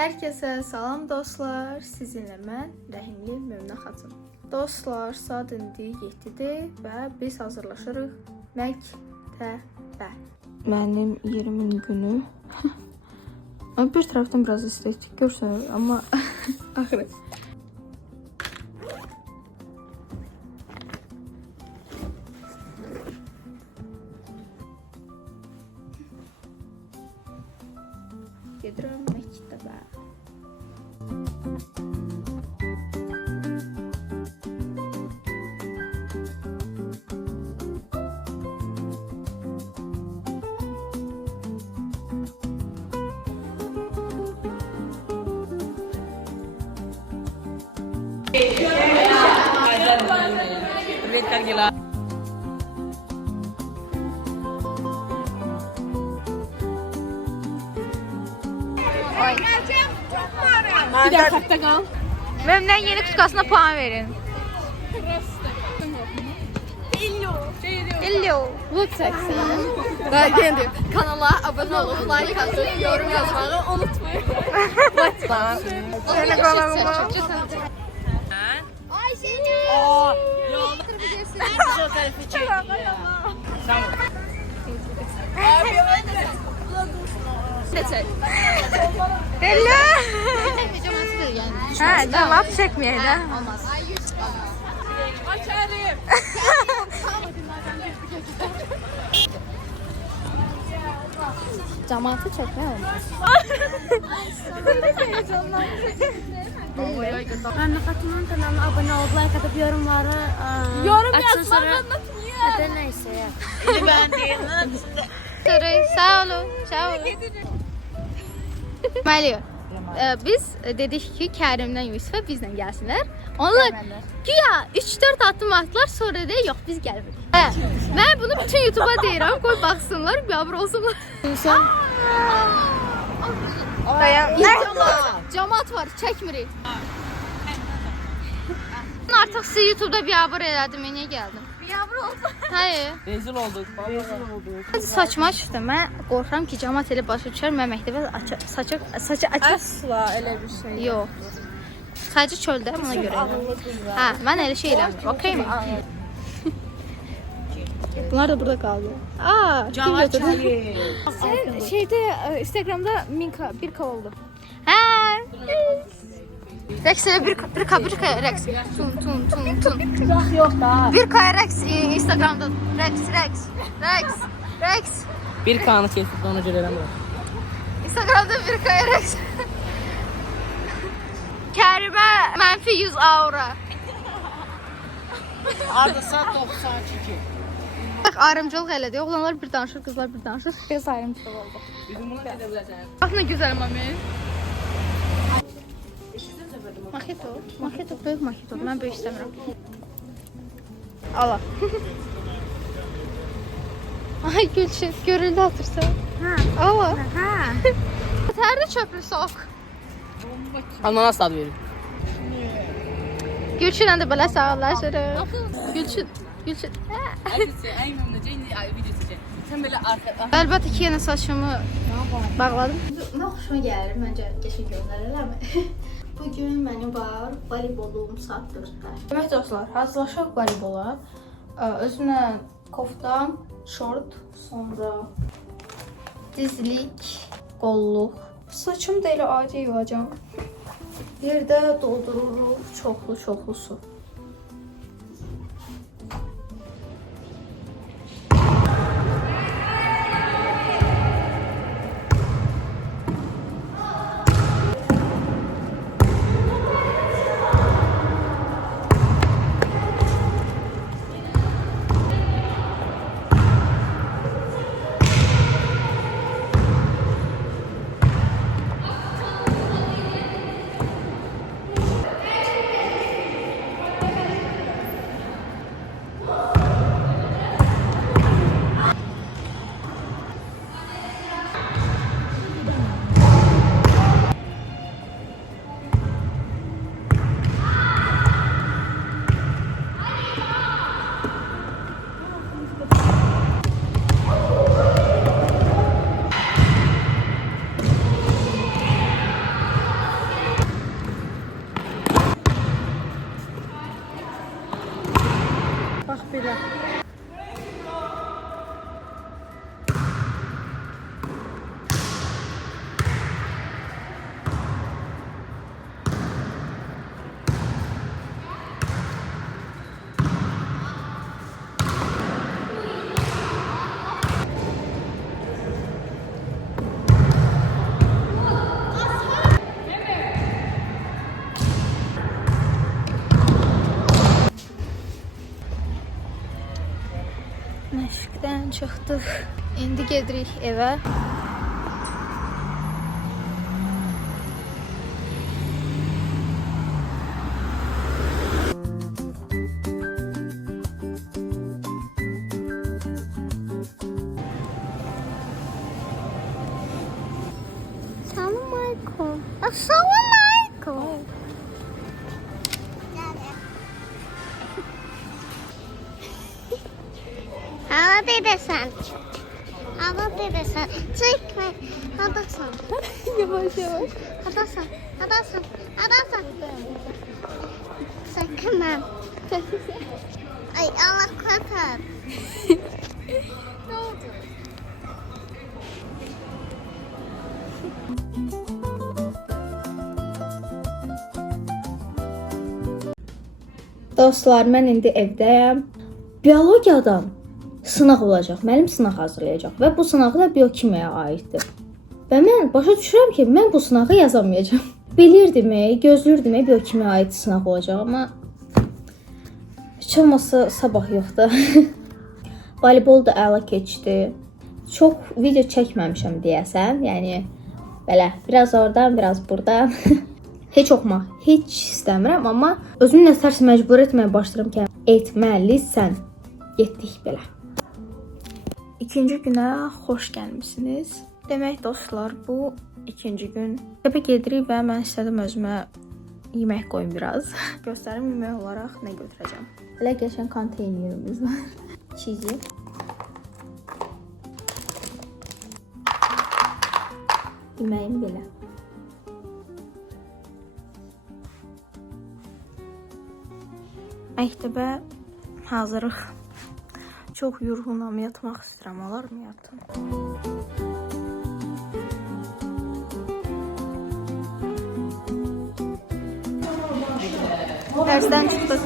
Herkese salam dostlar. Sizinlə mən Rəhimli Möminə xatun. Dostlar, saat indi 7-dir və biz hazırlaşırıq məktəbə. Mənim 20 günü. Bir tərəfdən biraz estetik görsənir, amma axırı. Gedirəm məktəbə. Bir daha takta kal. Memnun yeni kutkasına puan verin. Hello. Look sexy. Ben diyor. Kanala abone olup like atıp yorum yazmayı unutmayın. Seni kanalıma. Hello. Ha, tamam çekmeyelim. Olmaz. Cemaati çekme olmaz. Ben Hatun'un kanalına abone olup like atıp yorumları Yazmak ya da neyse ya. Sağ olun. Sağ olun. Məliyyə, biz dedik ki, Kərimdən Yusuf'a bizlə gəlsinlər. Onlar güya 3-4 atdım atdılar, sonra deyək, yox biz gəlmirik. Mən bunu bütün YouTube'a deyirəm, qoy baxsınlar, biabır olsunlar. Cəmat var, çəkmirik. Artıq sizi YouTube'da biabır elədim, niyə gəldim? Biabır oldu. Hayır. Rezil olduk. Saçma çıxdı. Mən qorxuram ki, cəmat elə başa düşər, mən məktəbə saçı açar. Asla öyle bir şey. Yox. Sadəcə çöldə ona görə. Hə, mən elə şey eləmirəm. Okeymi? Bunlar da burada qaldı. Kim götürdü? Sen şeyde Instagram'da 1K oldu. Hə. Rəqs elə 1K rəqs. Tun. Yok da. 1K rəqs Instagramda. Rəqs. Bir kanı kesip onu görürəm. Instagramda 1K rəqs. Kərimə mənfi 100 aura. Ardasa 92. Bax, ayrımcılıq elədi. Oğlanlar bir danışır, qızlar bir danışır. Biraz ayrımcılıq oldu. Bizim bunu edə biləcəyəm. Bax, nə gözəl mami. Makito, böyük makito. Mən böyük istəmirəm. Ala. Ay Gülçin, görüldü atırsa. Ala. Tərdə çöplü soğuk. Ananas adı verin. Gülçinlə də belə sağollaşırıq. Gülçin. Ay memnunca indi video çəkəcəm. Sən belə arxa Əlbəttə ki, yenə saçımı bağladım. Nə xoşuma gəlir, məncə qəşəng görünərlərmi? Bugün mənim var voleybolum saat 4-də. Demək dostlar, hazırlaşaq voleybola. Özümlə koftam, şort, sonra dizlik, qolluq. Saçım da elə adi yuvacam. Bir də doldururuq çoxlu su. Belə. Məşqdən çıxdıq. İndi gedirik evə. Assalamu alaikum. Assalamu alaikum. Hava dedesen. Hava dedesen. Çekme. Hadasan. Yavaş yavaş. Hadasan. Hadasan. Hadasan. Sakın ha. Ay Allah kurtar. Ne oldu? Dostlar, mən indi evdəyəm. Biologiyadan sınaq olacaq. Mənim sınaq hazırlayacaq və bu sınağı da biokimiyaya aiddir. Və mən başa düşürəm ki, mən bu sınağı yazamayacağam. Bilirdim, gözlürdüm biokimiyaya aid sınaq olacaq, amma heç olmasa sabah yoxdur. Voleybol da əla keçdi. Çox video çəkməmişəm deyəsən. Yəni belə biraz oradan, biraz buradan. Heç oxumaq heç istəmirəm, amma özümü nə tərsə məcbur etməyə başlayıram ki, etməlisən. Getdik belə. İkinci günə xoş gəlmisiniz. Demək dostlar, bu ikinci gün. Təpə gedirik və mən istədim özümə yemək qoyum biraz. Göstərim yemək olaraq nə götürəcəm. Elə qəşəng konteynerimiz var. Cheesy. Yeməyim belə. Məktəbə hazırıq. Çox yorğunam, yatmaq istəyirəm. Olarmı yatım? Dərsdən çıxdıq.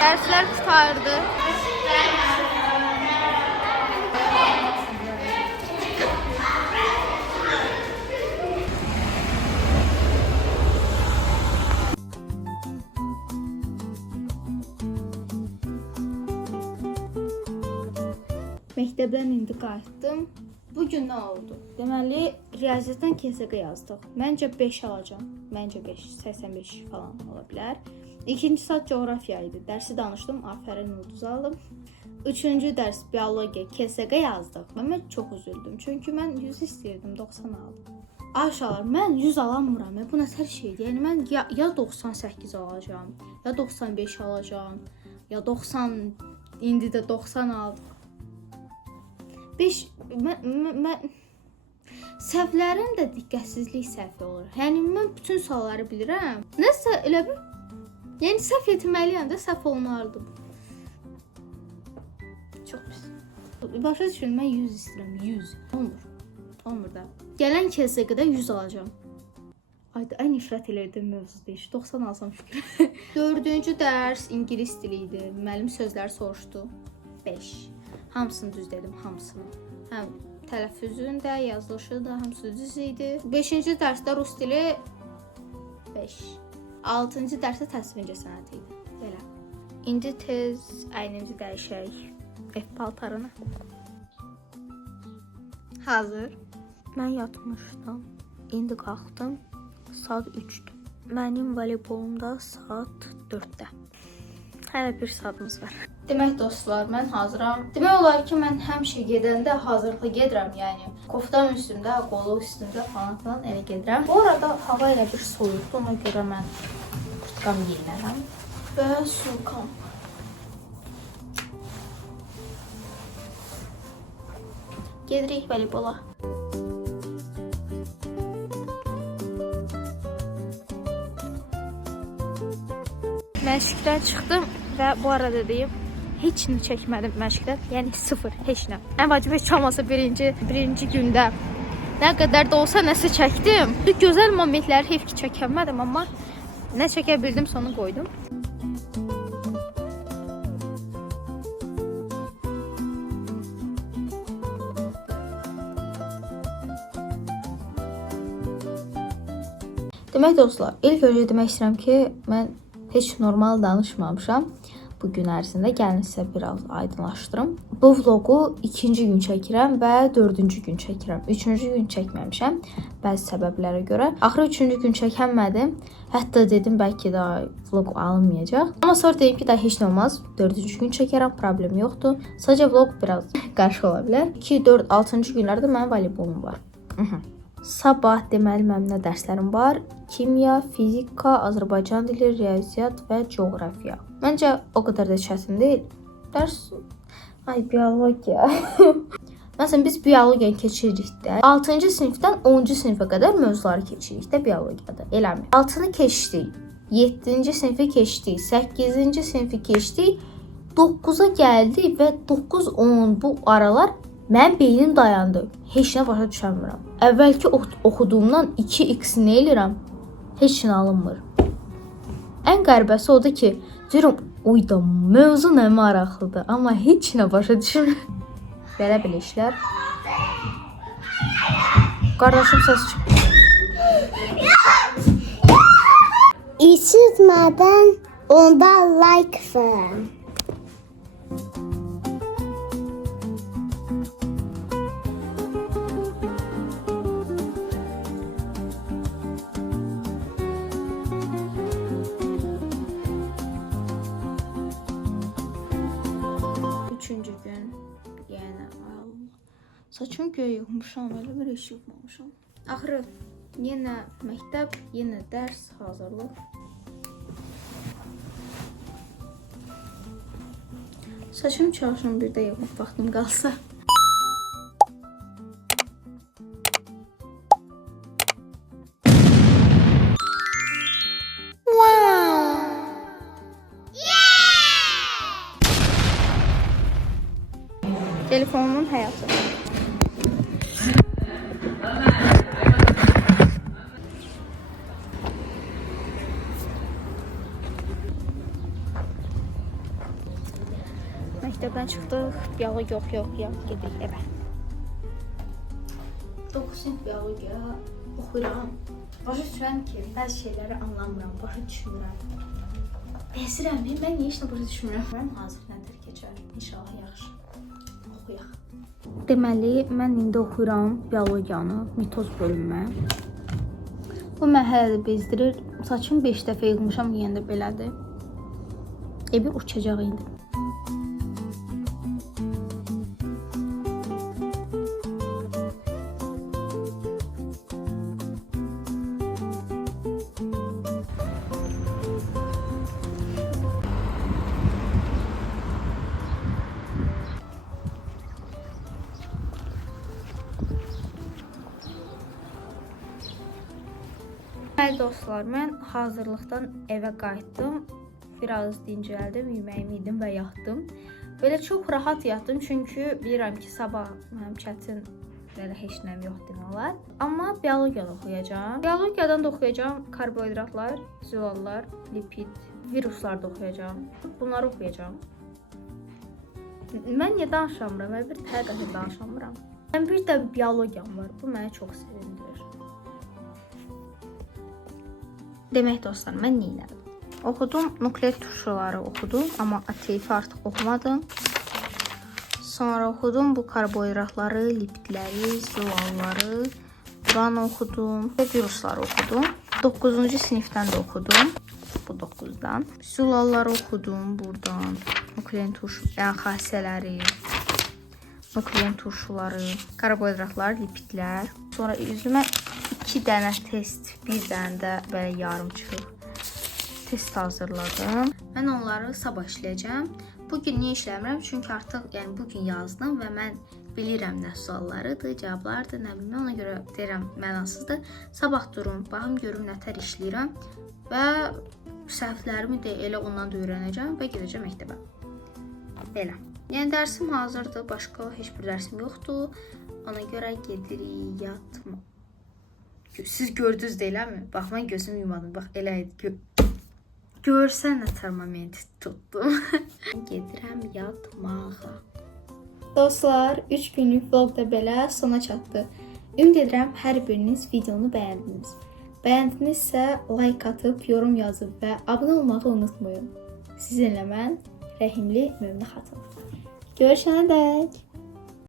Dərslər qurtardı. Məktəbdən indi qayıtdım. Bugün nə oldu? Deməli, riyaziyyatdan KSQ yazdıq. Məncə 5 alacağam. Məncə 5, 85 falan ola bilər. İkinci saat coğrafiya idi. Dərsi danışdım, afərin ulduz aldım. Üçüncü dərs biologiya, KSQ yazdıq. Mən çox üzüldüm. Çünki mən 100 istəyirdim, 90 aldım. Ayşalar, mən 100 alamıram. Bu nə tər şeydir? Yəni mən ya 98 alacağam, ya 95 alacağam, ya 90, indi də 90 aldım. 5 mən səhvlərim də diqqətsizlik səhvi olur. Yəni mən bütün sualları bilirəm. Nəsə elə bir yəni səhv etməliyəm də, səhv olmalıdır. Çox pis. Başa düşün, mən 100 istəyirəm, 100. Olmur da. Gələn KSQ-də 100 alacağam. Ayda ən nifrət edirdim mövzu deyir. 90 alsam şükür. 4-cü dərs ingilis dili idi. Müəllim sözlər soruşdu. 5. Hamısını düz dedim, hamısını. Həm tələffüzün də, yazılışı da hamısı düz idi. 5-ci dərsdə rus dili 5. 6-cı dərsdə təsvir incəsənəti idi. Belə. İndi tez əynimizi dəyişək. Ev paltarını. Hazır. Mən yatmışdım. İndi qalxdım. Saat 3-dür. Mənim voleybolumda saat 4-də. Hələ bir saatımız var. Demək dostlar, mən hazıram. Demək olar ki, mən həmişə gedəndə hazırlıqlı gedirəm, yəni koftam üstümdə, qolu üstümdə falan elə gedirəm. Bu arada hava elə bir soyuqdur, ona görə mən kurtkam geyinərəm və sulkam. Gedirik voleybola. Məşqdən çıxdım və bu arada deyim, heç nə çəkmədim məşqdən. Yəni sıfır, heç nə. Ən vacibi heç olmasa birinci gündə nə qədər də olsa nəsə çəkdim. Gözəl momentləri heyf ki çəkəmədim, amma nə çəkə bildim, sonu qoydum. Demək dostlar, ilk öncə demək istəyirəm ki, mən heç normal danışmamışam. Bu gün ərzində gəlin sizə biraz aydınlaşdırım. Bu vlogu 2-ci gün çəkirəm və 4-cü gün çəkirəm. 3-cü gün çəkməmişəm bəzi səbəblərə görə. Axırı 3-cü gün çəkənmədim. Hətta dedim bəlkə də vloq alınmayacaq. Amma sonra dedim ki, daha heç nə olmaz. 4-cü gün çəkərəm, problem yoxdur. Sadəcə vloq biraz qarşı ola bilər. 2, 4, 6-cı günlərdə mənim voleybolum var. Sabah deməli mənim nə dərslərim var? Kimya, fizika, Azərbaycan dili, riyaziyyat və coğrafiya. Məncə o qədər də çətin deyil. Dərs biologiya. Məsələn biz biologiyanı keçiririk də. 6-cı sinifdən 10-cu sinifə qədər mövzuları keçirik də biologiyada. Eləmi? 6-nı keçdik. 7-ci sinifi keçdik. 8-ci sinifi keçdik. 9-a gəldik və 9-10 bu aralar mənim beynim dayandı. Heç nə başa düşəmirəm. Əvvəlki oxuduğumdan 2x nə eləyirəm? Heç nə alınmır. Ən qəribəsi odur ki, deyirəm, uyda mövzu nə maraqlıdır, amma heç nə başa düşmürəm. Belə işlər. Qardaşım səs çıxır. İşitmədən onda like verin. Üçüncü gün, yəni saçımı göyə yığmışam, elə bir iş yapmamışam. Axırı yenə məktəb, yenə dərs, hazırlıq. Saçımı çarşamba birdə yığmaq vaxtım qalsa. Telefonumun həyatı. Məktəbdən çıxdıq, biologiya oxuyaq, gedirik evə. 9 sinif biologiya oxuyuram. Başa düşürəm ki, bəzi şeyləri anlamıram, başa düşmürəm. Bezirəm, mən niyə heç nə başa düşmürəm? Mən hazır nədir keçər, inşallah yaxşı. Deməli, mən indi oxuyuram biologiyanı, mitoz bölümünə. Bu mən hələ də bezdirir. Saçımı 5 dəfə yığmışam, yenə də belədir. Evi uçacaq indi. Bəli dostlar, mən hazırlıqdan evə qayıtdım. Biraz dincəldim, yeməyimi yedim və yatdım. Belə çox rahat yatdım, çünki bilirəm ki, sabah mənim çətin belə heç nəyim yox demək olar. Amma biologiyadan oxuyacağam. Biologiyadan da oxuyacağam karbohidratlar, zülallar, lipid, viruslar da oxuyacağam. Bunları oxuyacağam. Mən niyə danışamıram? Mən bir həqiqətən danışamıram. Mən bir də biologiyam var. Bu məni çox sevindirir. Demək dostlar, mən nə elədim? Oxudum, nukleat turşuları oxudum, amma ATF artıq oxumadım. Sonra oxudum bu karbohidratları, lipidləri, zülalları, buranı oxudum və virusları oxudum. 9-cu sinifdən də oxudum, bu 9-dan. Zülalları oxudum buradan, nukleat turşu, yəni xassələri, nukleat turşuları, karbohidratlar, lipidlər. Sonra üzümə 2 dənə test, bir dənə də belə yarımçıq test hazırladım. Mən onları sabah işləyəcəm. Bugün niyə işləmirəm? Çünki artıq bugün yazdım və mən bilirəm nə suallarıdır, cavablardır, nə bilməm. Ona görə deyirəm mənasızdır. Sabah durum, baxım görüm nətər işləyirəm və səhvlərimi də elə ondan da öyrənəcəm və gedəcəm məktəbə. Belə. Yəni dərsim hazırdır, başqa heç bir dərsim yoxdur. Ona görə gedirik yatma. Siz gördünüz deyiləmi? Bax, mən gözümü yumadım. Bax, elə idi. Görsən nə termometr tutdum. Gedirəm yatmağa. Dostlar, 3 günlük vlog da belə sona çatdı. Ümid edirəm hər biriniz videonu bəyəndiniz. Bəyəndinizsə like atıb, yorum yazıb və abunə olmağı unutmayın. Sizinlə mən Rəhimli Möminə xatun. Görüşənə dək.